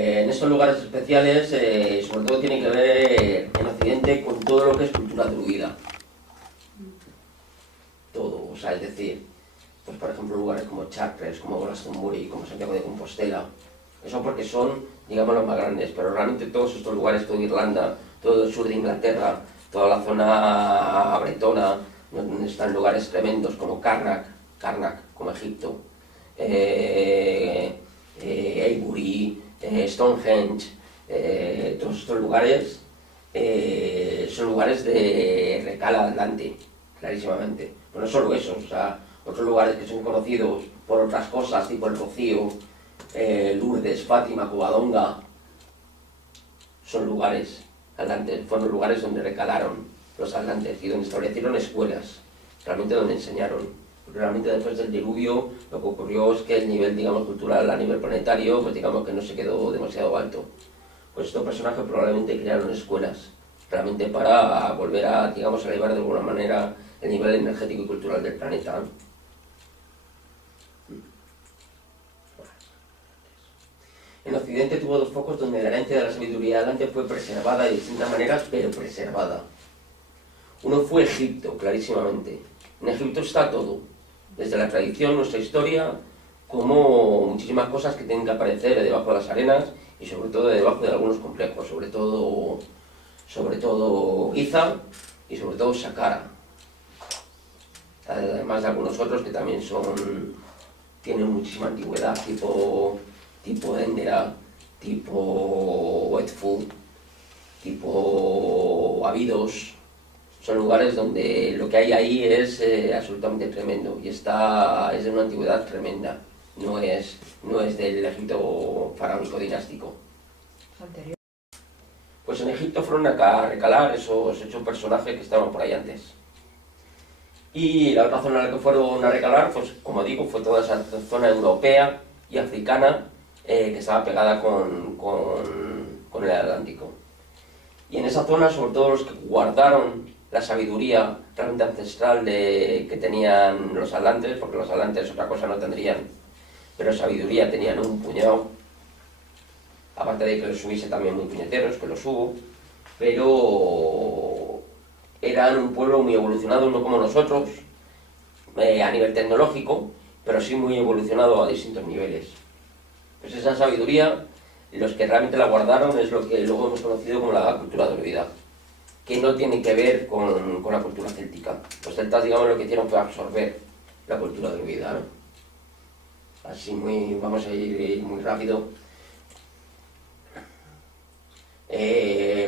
En estos lugares especiales, sobre todo tiene que ver en Occidente con todo lo que es cultura druida. Todo, o sea, es decir, pues por ejemplo lugares como Chartres, como Glastonbury, como Santiago de Compostela. Eso porque son, digamos, los más grandes, pero realmente todos estos lugares, toda Irlanda, todo el sur de Inglaterra, toda la zona bretona, donde están lugares tremendos como Karnak, como Egipto, Avebury, Stonehenge, todos estos lugares son lugares de recala atlante, clarísimamente. Pero no solo eso, o sea, otros lugares que son conocidos por otras cosas, tipo el Rocío, Lourdes, Fátima, Covadonga, son lugares atlantes, fueron lugares donde recalaron los atlantes y donde establecieron escuelas, realmente donde enseñaron. Porque realmente después del diluvio lo que ocurrió es que el nivel, digamos, cultural a nivel planetario, pues digamos que no se quedó demasiado alto. Pues estos personajes probablemente crearon escuelas, realmente para volver a, digamos, a elevar de alguna manera el nivel energético y cultural del planeta. En Occidente tuvo dos focos donde la herencia de la sabiduría atlante fue preservada de distintas maneras, pero preservada. Uno fue Egipto, clarísimamente. En Egipto está todo, desde la tradición, nuestra historia, como muchísimas cosas que tienen que aparecer debajo de las arenas y sobre todo debajo de algunos complejos, sobre todo Giza y sobre todo Saqqara. Además de algunos otros que también tienen muchísima antigüedad, tipo Dendera, tipo Edfu, tipo Abidos. Son lugares donde lo que hay ahí es absolutamente tremendo y es de una antigüedad tremenda, no es del Egipto faraónico dinástico. Anterior. Pues en Egipto fueron a recalar esos personajes que estaban por ahí antes. Y la otra zona en la que fueron a recalar, pues como digo, fue toda esa zona europea y africana que estaba pegada con el Atlántico. Y en esa zona, sobre todo los que guardaron la sabiduría realmente ancestral que tenían los atlantes, porque los atlantes otra cosa no tendrían, pero sabiduría tenían un puñado, aparte de que los hubiese también muy puñeteros, que los hubo, pero eran un pueblo muy evolucionado, no como nosotros, a nivel tecnológico, pero sí muy evolucionado a distintos niveles. Pues esa sabiduría, los que realmente la guardaron es lo que luego hemos conocido como la cultura druida, que no tiene que ver con la cultura céltica. Los celtas, digamos, lo que hicieron fue absorber la cultura druida, ¿no? Así vamos a ir muy rápido.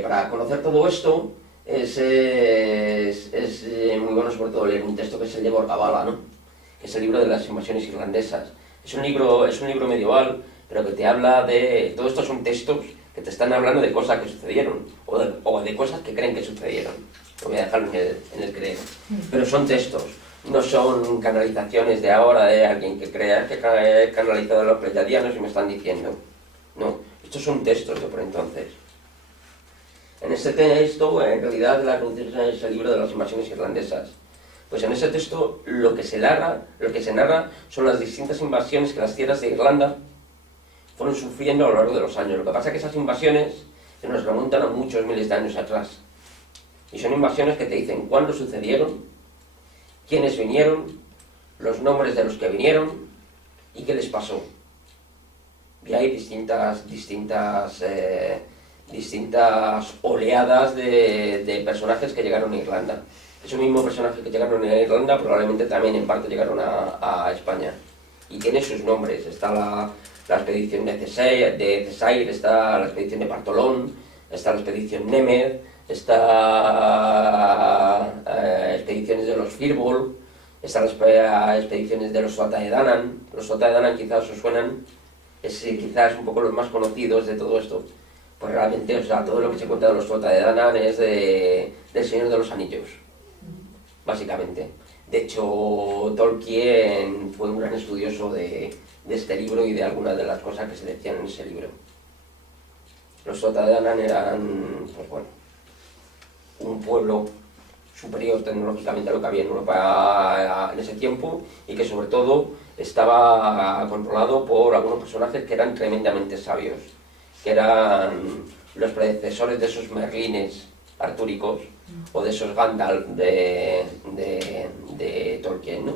Para conocer todo esto es muy bueno sobre todo leer un texto que es el de Borgabala, ¿no? Que es el libro de las invasiones irlandesas. Es un libro medieval, pero que te habla de... Todos estos son textos que te están hablando de cosas que sucedieron, o de cosas que creen que sucedieron. Lo voy a dejar en el creer. Pero son textos, no son canalizaciones de ahora de alguien que crea que he canalizado a los pleyadianos y me están diciendo. No, estos son textos de por entonces. En este texto, en realidad, la traducción es el libro de las invasiones irlandesas. Pues en ese texto lo que se narra son las distintas invasiones que las tierras de Irlanda fueron sufriendo a lo largo de los años. Lo que pasa es que esas invasiones se nos remontan a muchos miles de años atrás. Y son invasiones que te dicen cuándo sucedieron, quiénes vinieron, los nombres de los que vinieron y qué les pasó. Y hay distintas oleadas de personajes que llegaron a Irlanda. Esos mismos personajes que llegaron a Irlanda probablemente también en parte llegaron a España. Y tiene sus nombres. Está la expedición de Cesair, está la expedición de Bartolón, está la expedición Németh, está expediciones de los Firbolg, están las expediciones de los Tuatha de Danann. Los Tuatha de Danann quizás os suenan, quizás un poco los más conocidos de todo esto. Pues realmente, o sea, todo lo que se cuenta de los Tuatha de Danann es del Señor de los Anillos, básicamente. De hecho, Tolkien fue un gran estudioso de este libro y de algunas de las cosas que se decían en ese libro. Los Tuatha de Danann eran, pues bueno, un pueblo superior tecnológicamente a lo que había en Europa en ese tiempo y que sobre todo estaba controlado por algunos personajes que eran tremendamente sabios, que eran los predecesores de esos Merlines artúricos o de esos Gandalf de Tolkien, ¿no?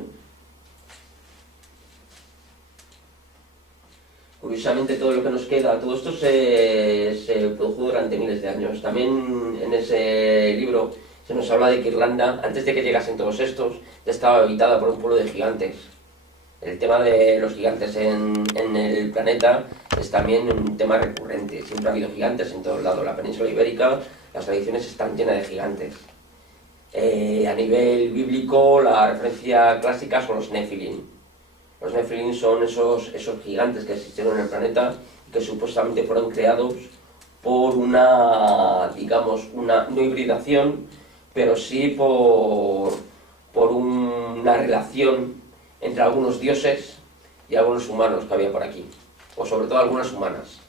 Curiosamente todo lo que nos queda, todo esto se produjo durante miles de años. También en ese libro se nos habla de que Irlanda, antes de que llegasen todos estos, ya estaba habitada por un pueblo de gigantes. El tema de los gigantes en el planeta es también un tema recurrente. Siempre ha habido gigantes en todos lados. La península ibérica, las tradiciones están llenas de gigantes. A nivel bíblico, la referencia clásica son los Nephilim. Los Nephilim son esos gigantes que existieron en el planeta y que supuestamente fueron creados por una, digamos, no hibridación, pero sí por una relación entre algunos dioses y algunos humanos que había por aquí, o sobre todo algunas humanas.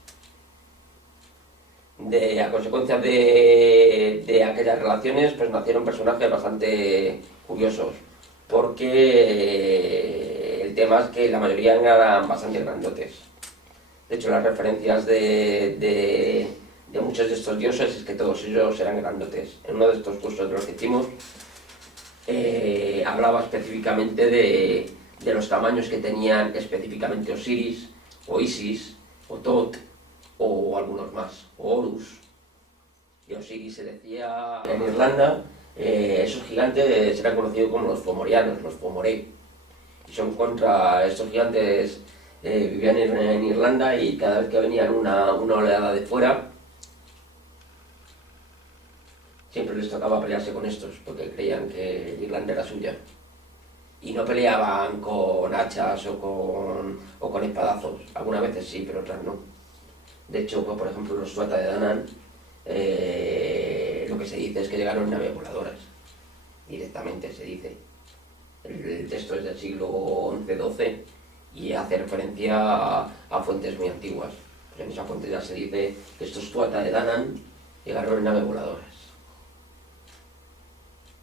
A consecuencia de aquellas relaciones, pues nacieron personajes bastante curiosos, porque el tema es que la mayoría eran bastante grandotes. De hecho, las referencias de muchos de estos dioses es que todos ellos eran grandotes. En uno de estos cursos de los que hicimos, hablaba específicamente de los tamaños que tenían específicamente Osiris, o Isis, o Tot, o algunos más, o Horus. Y Osiris se decía en Irlanda, esos gigantes eran conocidos como los Fomorianos, los Fomoré. Y son contra estos gigantes, vivían en Irlanda y cada vez que venían una oleada de fuera, siempre les tocaba pelearse con estos, porque creían que Irlanda era suya. Y no peleaban con hachas o con espadazos. Algunas veces sí, pero otras no. De hecho, pues, por ejemplo, los Tuatha de Danann, lo que se dice es que llegaron en naves voladoras. Directamente se dice. El texto es del siglo XI-XII y hace referencia a fuentes muy antiguas. Pues en esa fuente ya se dice que estos Tuatha de Danann llegaron en naves voladoras.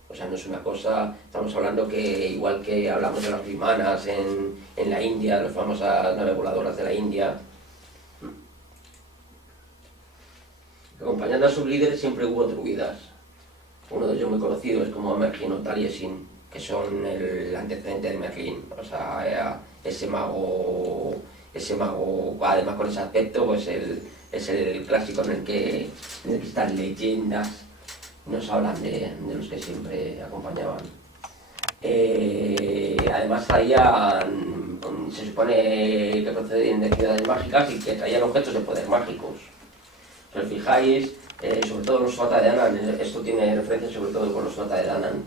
O sea, no es una cosa, estamos hablando que igual que hablamos de las vimanas en la India, las famosas naves voladoras de la India, acompañando a sus líderes siempre hubo druidas. Uno de ellos muy conocido es como Merlin o Taliesin, que son el antecedente de Merlin. O sea, ese mago, además con ese aspecto, pues es el clásico en el que están leyendas. Nos hablan de los que siempre acompañaban. Además se supone que procedían de ciudades mágicas y que traían objetos de poder mágicos. Si os fijáis, sobre todo los Tuatha de Danann, esto tiene referencia sobre todo con los Tuatha de Danann,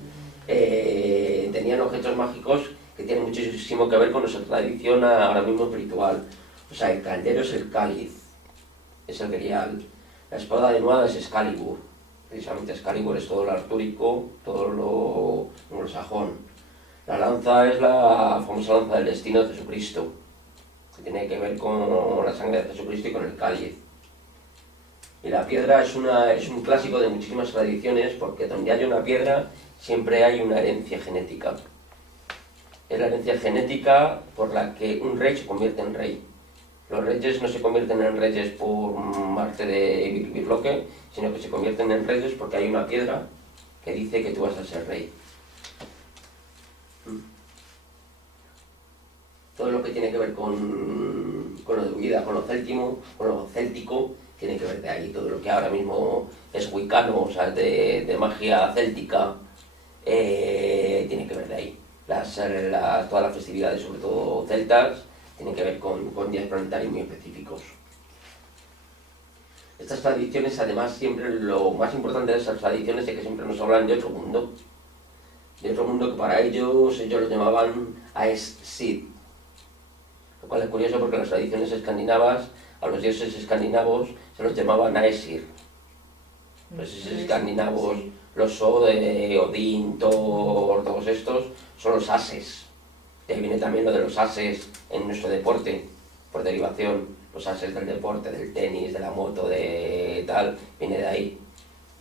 tenían objetos mágicos que tienen muchísimo que ver con nuestra tradición ahora mismo espiritual. O sea, el caldero es el cáliz, es el grial, la espada de nuada es Excalibur. Precisamente Excalibur es todo lo artúrico, todo lo anglosajón. La lanza es la famosa lanza del destino de Jesucristo, que tiene que ver con la sangre de Jesucristo y con el cáliz. Y la piedra es un clásico de muchísimas tradiciones, porque donde hay una piedra siempre hay una herencia genética. Es la herencia genética por la que un rey se convierte en rey. Los reyes no se convierten en reyes por arte de birloque, sino que se convierten en reyes porque hay una piedra que dice que tú vas a ser rey. Todo lo que tiene que ver con lo de vida, con lo céltico, tiene que ver de ahí. Todo lo que ahora mismo es wicano, o sea, de magia céltica, tiene que ver de ahí. Todas las festividades, sobre todo celtas, tienen que ver con días planetarios muy específicos. Estas tradiciones, además, siempre lo más importante de esas tradiciones es que siempre nos hablan de otro mundo que para ellos lo llamaban Aes Sid, lo cual es curioso porque las tradiciones escandinavas a los dioses escandinavos se los llamaban Aesir. Los dioses escandinavos, los Odín, Thor, todos estos, son los ases. De ahí viene también lo de los ases en nuestro deporte, por derivación. Los ases del deporte, del tenis, de la moto, de tal, viene de ahí.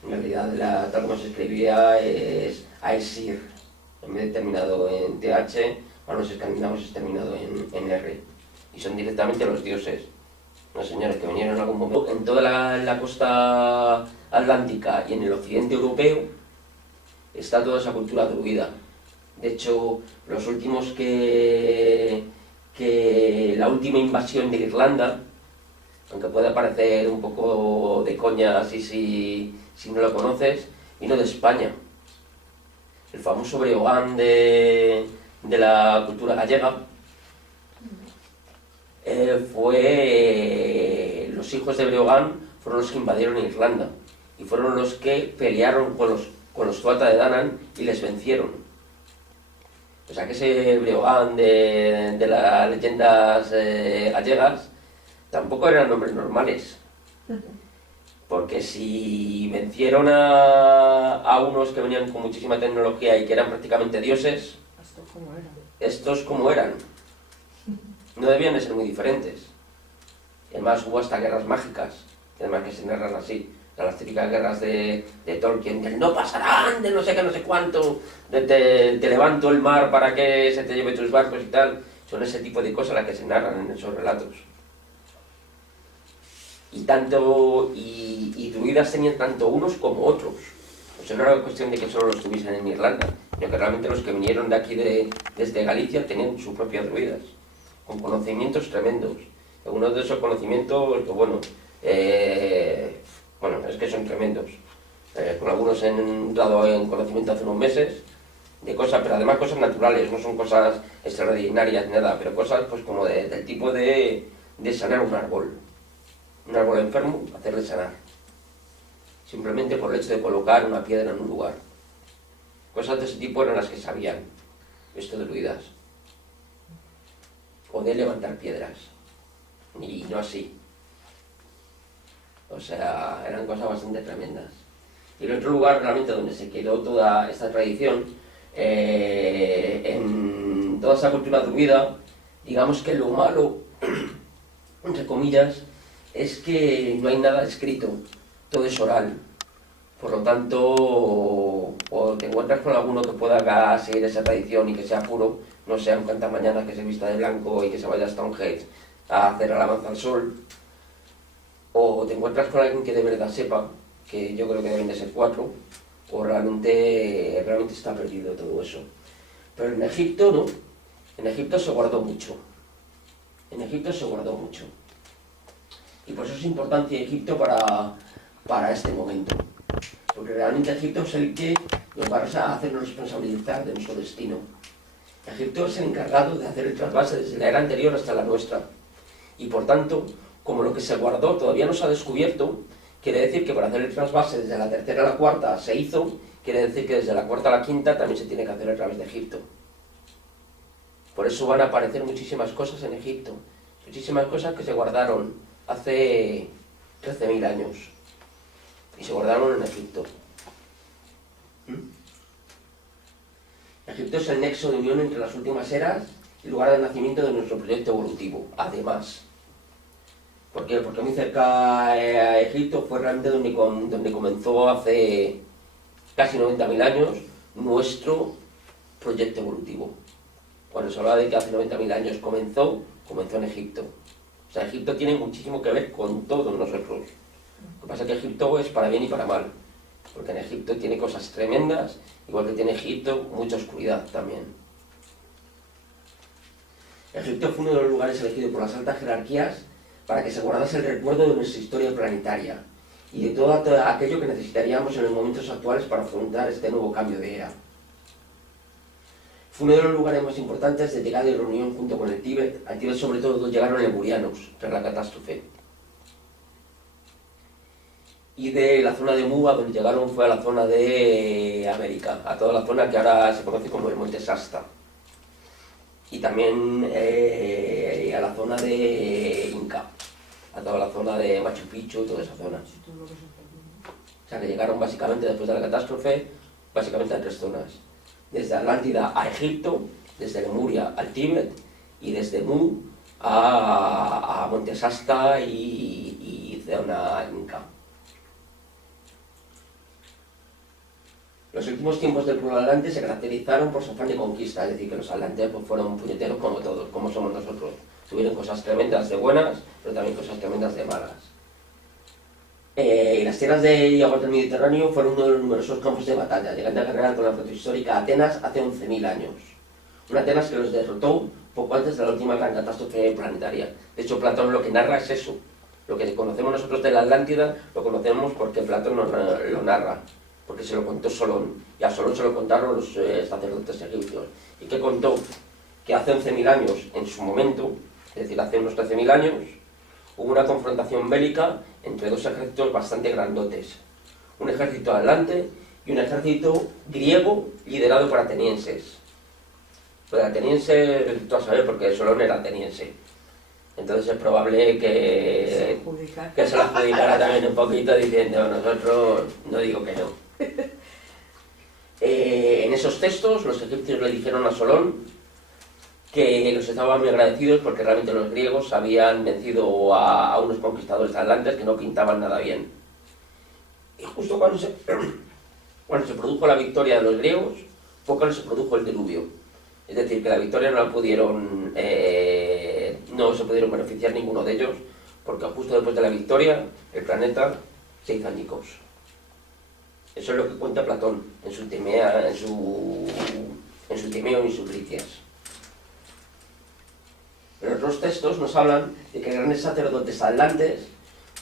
En realidad, tal como se escribía, es Aesir. En vez de terminado en TH, para los escandinavos es terminado en R. Y son directamente los dioses. Los señores que vinieron en algún momento. En toda la costa atlántica y en el occidente europeo está toda esa cultura druida. De hecho, los últimos que la última invasión de Irlanda, aunque pueda parecer un poco de coña así si no lo conoces, vino de España. El famoso Breogán de la cultura gallega los hijos de Breogán fueron los que invadieron Irlanda y fueron los que pelearon con los Tuatha de Danann y les vencieron. O sea que ese Breogán de las leyendas gallegas tampoco eran nombres normales. Porque si vencieron a unos que venían con muchísima tecnología y que eran prácticamente dioses, estos como eran. No debían de ser muy diferentes. Además hubo hasta guerras mágicas, además que se narran así. O sea, las típicas guerras de Tolkien, del no pasarán, de no sé qué, no sé cuánto, de te levanto el mar para que se te lleve tus barcos y tal. Son ese tipo de cosas las que se narran en esos relatos. Y druidas tenían tanto unos como otros. O sea, no era cuestión de que solo los tuviesen en Irlanda, sino que realmente los que vinieron de aquí, desde Galicia, tenían sus propias druidas, con conocimientos tremendos. Algunos de esos conocimientos, pues bueno, es que son tremendos. Con algunos he entrado en conocimiento hace unos meses, de cosas, pero además cosas naturales, no son cosas extraordinarias ni nada, pero cosas pues como del tipo de sanar un árbol enfermo, hacerle sanar. Simplemente por el hecho de colocar una piedra en un lugar. Cosas de ese tipo eran las que sabían, esto de druidas. O de levantar piedras. Y no así. O sea, eran cosas bastante tremendas. Y el otro lugar realmente donde se quedó toda esta tradición, en toda esa cultura druida, digamos que lo malo, entre comillas, es que no hay nada escrito, todo es oral. Por lo tanto, o te encuentras con alguno que pueda seguir esa tradición y que sea puro, no sea un cantamañanas que se vista de blanco y que se vaya a Stonehenge a hacer alabanza al sol, o te encuentras con alguien que de verdad sepa, que yo creo que deben de ser 4, o realmente está perdido todo eso. Pero en Egipto no, en Egipto se guardó mucho. Y por eso es importante Egipto para este momento. Porque realmente Egipto es el que nos va a hacernos responsabilizar de nuestro destino. Egipto es el encargado de hacer el trasvase desde la era anterior hasta la nuestra. Y por tanto, como lo que se guardó todavía no se ha descubierto, quiere decir que para hacer el trasvase desde la tercera a la cuarta se hizo, quiere decir que desde la cuarta a la quinta también se tiene que hacer a través de Egipto. Por eso van a aparecer muchísimas cosas en Egipto. Muchísimas cosas que se guardaron hace 13.000 años. Y se guardaron en Egipto. Egipto es el nexo de unión entre las últimas eras y lugar de nacimiento de nuestro proyecto evolutivo, además. ¿Por qué? Porque muy cerca a Egipto fue realmente donde comenzó hace casi 90.000 años nuestro proyecto evolutivo. Cuando se habla de que hace 90.000 años comenzó en Egipto. O sea, Egipto tiene muchísimo que ver con todos nosotros. Lo que pasa es que Egipto es para bien y para mal. Porque en Egipto tiene cosas tremendas, igual que tiene Egipto mucha oscuridad también. Egipto fue uno de los lugares elegidos por las altas jerarquías para que se guardase el recuerdo de nuestra historia planetaria y de todo aquello que necesitaríamos en los momentos actuales para afrontar este nuevo cambio de era. Fue uno de los lugares más importantes de llegada y reunión junto con el Tíbet. Al Tíbet sobre todo llegaron lemurianos tras la catástrofe. Y de la zona de Mu, a donde llegaron fue a la zona de América, a toda la zona que ahora se conoce como el Monte Shasta. Y también a la zona de Inca, a toda la zona de Machu Picchu y toda esa zona. O sea que llegaron básicamente después de la catástrofe, básicamente a 3 zonas. Desde Atlántida a Egipto, desde Lemuria al Tíbet y desde Mu a Montes Asta y zona Inca. Los últimos tiempos del pueblo atlante se caracterizaron por su afán de conquista, es decir, que los atlantes pues, fueron puñeteros como todos, como somos nosotros. Tuvieron cosas tremendas de buenas, pero también cosas tremendas de malas. Y las tierras de aguas del Mediterráneo fueron uno de los numerosos campos de batalla, llegando a cargar con la protohistórica Atenas hace 11.000 años. Una Atenas que los derrotó poco antes de la última gran catástrofe planetaria. De hecho, Platón lo que narra es eso. Lo que conocemos nosotros de la Atlántida lo conocemos porque Platón lo narra, porque se lo contó Solón, y a Solón se lo contaron los sacerdotes egipcios. ¿Y qué contó? Que hace 11.000 años, en su momento, es decir, hace unos 13.000 años, hubo una confrontación bélica entre 2 ejércitos bastante grandotes. Un ejército atlante y un ejército griego liderado por atenienses. Pues atenienses, tú a saber, porque Solón era ateniense. Entonces es probable que se la adjudicara también un poquito diciendo, nosotros no digo que no. En esos textos los egipcios le dijeron a Solón que los estaban muy agradecidos porque realmente los griegos habían vencido a unos conquistadores atlantes que no pintaban nada bien. Y justo cuando se produjo la victoria de los griegos, fue cuando se produjo el diluvio. Es decir, que la victoria no se pudieron beneficiar ninguno de ellos, porque justo después de la victoria, el planeta se hizo añicos. Eso es lo que cuenta Platón en su Timeo y sus Licias. Pero otros textos nos hablan de que grandes sacerdotes atlantes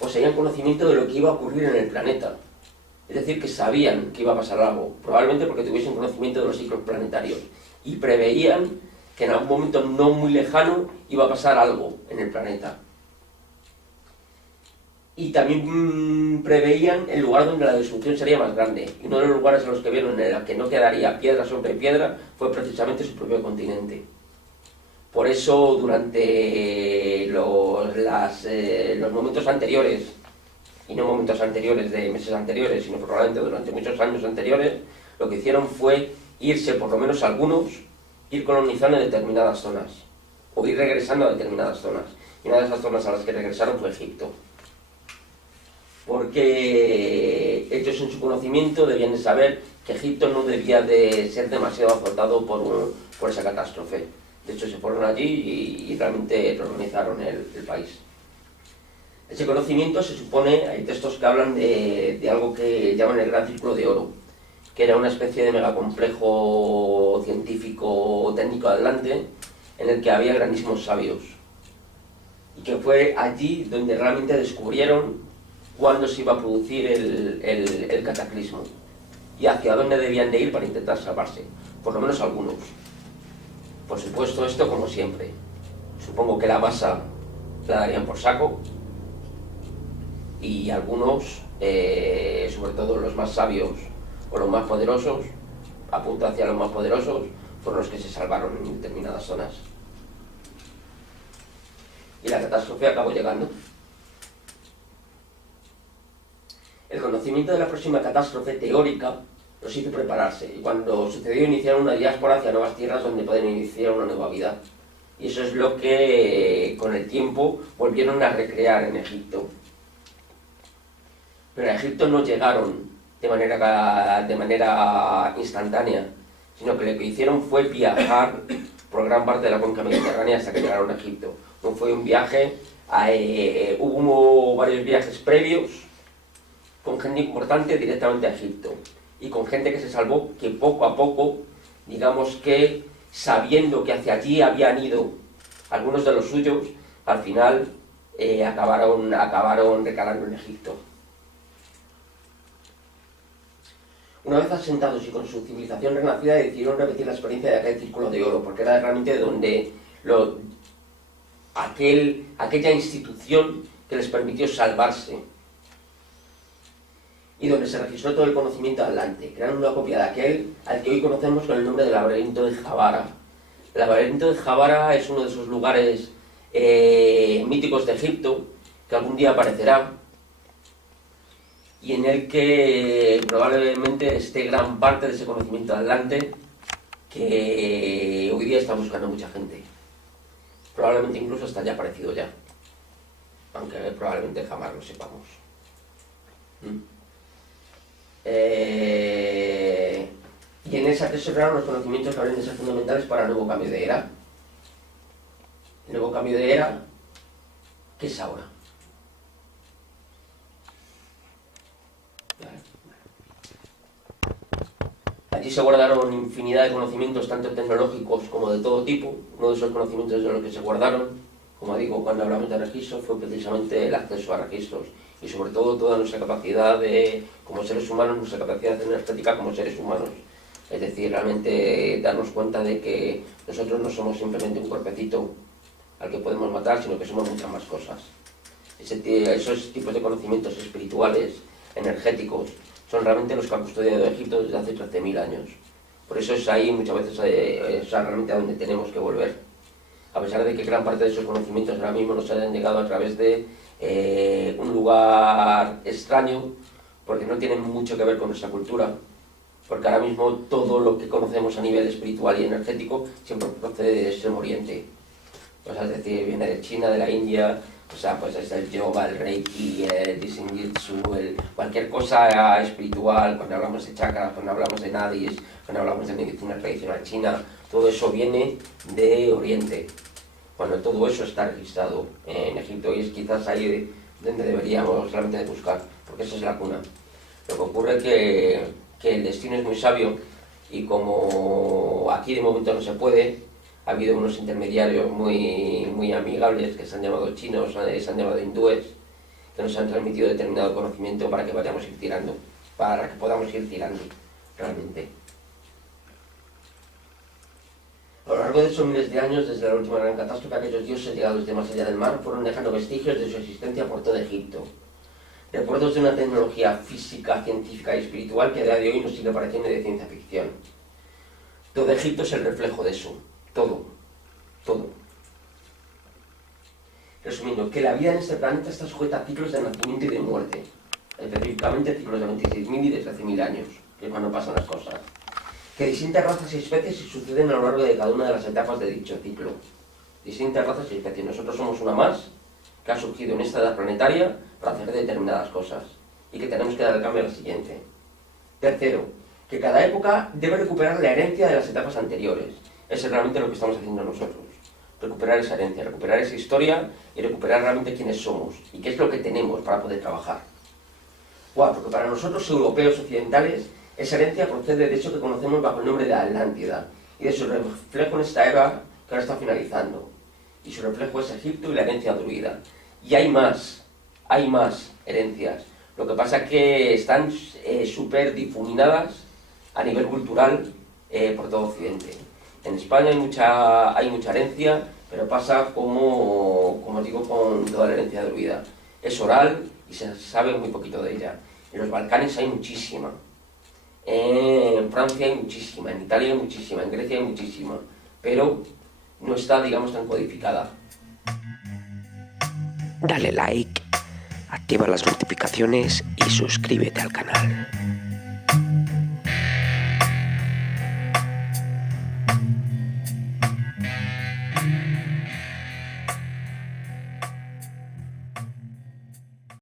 poseían conocimiento de lo que iba a ocurrir en el planeta. Es decir, que sabían que iba a pasar algo, probablemente porque tuviesen conocimiento de los ciclos planetarios, y preveían que en algún momento no muy lejano iba a pasar algo en el planeta. Y también preveían el lugar donde la destrucción sería más grande. Y uno de los lugares en los que vieron en el que no quedaría piedra sobre piedra fue precisamente su propio continente. Por eso, durante los momentos anteriores, y no momentos anteriores de meses anteriores, sino probablemente durante muchos años anteriores, lo que hicieron fue irse, por lo menos algunos, ir colonizando en determinadas zonas, o ir regresando a determinadas zonas. Y una de esas zonas a las que regresaron fue Egipto. Porque ellos en su conocimiento debían de saber que Egipto no debía de ser demasiado azotado por esa catástrofe. De hecho, se fueron allí y realmente organizaron el país. Ese conocimiento se supone, hay textos que hablan de algo que llaman el Gran Círculo de Oro, que era una especie de megacomplejo científico técnico atlante en el que había grandísimos sabios. Y que fue allí donde realmente descubrieron cuándo se iba a producir el cataclismo y hacia dónde debían de ir para intentar salvarse, por lo menos algunos. Por supuesto, esto como siempre. Supongo que la masa la darían por saco y algunos, sobre todo los más sabios o los más poderosos, apunto hacia los más poderosos, fueron los que se salvaron en determinadas zonas. Y la catástrofe acabó llegando. El conocimiento de la próxima catástrofe teórica los hizo prepararse, y cuando sucedió iniciaron una diáspora hacia nuevas tierras donde pueden iniciar una nueva vida. Y eso es lo que con el tiempo volvieron a recrear en Egipto. Pero a Egipto no llegaron de manera instantánea, sino que lo que hicieron fue viajar por gran parte de la cuenca mediterránea hasta que llegaron a Egipto. No fue un viaje, hubo varios viajes previos con gente importante directamente a Egipto, y con gente que se salvó, que poco a poco, digamos que sabiendo que hacia allí habían ido algunos de los suyos, al final acabaron recalando en Egipto. Una vez asentados y con su civilización renacida, decidieron repetir la experiencia de aquel círculo de oro, porque era realmente donde aquella institución que les permitió salvarse y donde se registró todo el conocimiento atlante. Crearon una copia de aquel al que hoy conocemos con el nombre del laberinto de Jabara. El laberinto de Jabara es uno de esos lugares míticos de Egipto que algún día aparecerá y en el que probablemente esté gran parte de ese conocimiento adelante que hoy día está buscando mucha gente. Probablemente incluso hasta haya aparecido ya, aunque probablemente jamás lo sepamos. Y en esa se serán los conocimientos que habrían de ser fundamentales para el nuevo cambio de era. El nuevo cambio de era, ¿qué es ahora? Allí se guardaron infinidad de conocimientos, tanto tecnológicos como de todo tipo. Uno de esos conocimientos de los que se guardaron, como digo, cuando hablamos de registros, fue precisamente el acceso a registros y sobre todo toda nuestra capacidad de, como seres humanos, nuestra capacidad energética como seres humanos. Es decir, realmente darnos cuenta de que nosotros no somos simplemente un cuerpecito al que podemos matar, sino que somos muchas más cosas. Esos tipos de conocimientos espirituales, energéticos, son realmente los que han custodiado Egipto desde hace 13.000 años. Por eso es ahí muchas veces realmente a donde tenemos que volver. A pesar de que gran parte de esos conocimientos ahora mismo nos hayan llegado a través de un lugar extraño, porque no tienen mucho que ver con nuestra cultura, porque ahora mismo todo lo que conocemos a nivel espiritual y energético siempre procede del Extremo Oriente. O sea, es decir, viene de China, de la India, o sea, pues es el yoga, el reiki, el Jitsu, cualquier cosa espiritual, cuando hablamos de chakras, cuando hablamos de nadis, cuando hablamos de medicina tradicional china, todo eso viene de Oriente. Cuando todo eso está registrado en Egipto, y es quizás ahí donde deberíamos realmente buscar, porque esa es la cuna. Lo que ocurre es que el destino es muy sabio, y como aquí de momento no se puede, ha habido unos intermediarios muy amigables que se han llamado chinos, se han llamado hindúes, que nos han transmitido determinado conocimiento para que vayamos ir tirando, para que podamos ir tirando realmente. A lo largo de esos miles de años, desde la última gran catástrofe, aquellos dioses llegados de más allá del mar fueron dejando vestigios de su existencia por todo Egipto. Recuerdos de una tecnología física, científica y espiritual que a día de hoy nos sigue pareciendo de ciencia ficción. Todo Egipto es el reflejo de eso. Todo. Resumiendo, que la vida en este planeta está sujeta a ciclos de nacimiento y de muerte. Específicamente ciclos de 26.000 y de 13.000 años, que es cuando pasan las cosas. Que distintas razas y especies se suceden a lo largo de cada una de las etapas de dicho ciclo. Distintas razas y especies. Nosotros somos una más que ha surgido en esta edad planetaria para hacer determinadas cosas. Y que tenemos que dar el cambio a la siguiente. Tercero, que cada época debe recuperar la herencia de las etapas anteriores. Eso es realmente lo que estamos haciendo nosotros. Recuperar esa herencia, recuperar esa historia y recuperar realmente quiénes somos y qué es lo que tenemos para poder trabajar. Cuatro, que para nosotros europeos occidentales esa herencia procede de eso que conocemos bajo el nombre de Atlántida y de su reflejo en esta era que ahora está finalizando. Y su reflejo es Egipto y la herencia druida. Y hay más herencias. Lo que pasa es que están súper difuminadas a nivel cultural por todo Occidente. En España hay mucha herencia, pero pasa como digo, con toda la herencia druida. Es oral y se sabe muy poquito de ella. En los Balcanes hay muchísima. En Francia hay muchísima, en Italia hay muchísima, en Grecia hay muchísima, pero no está, digamos, tan codificada. Dale like, activa las notificaciones y suscríbete al canal.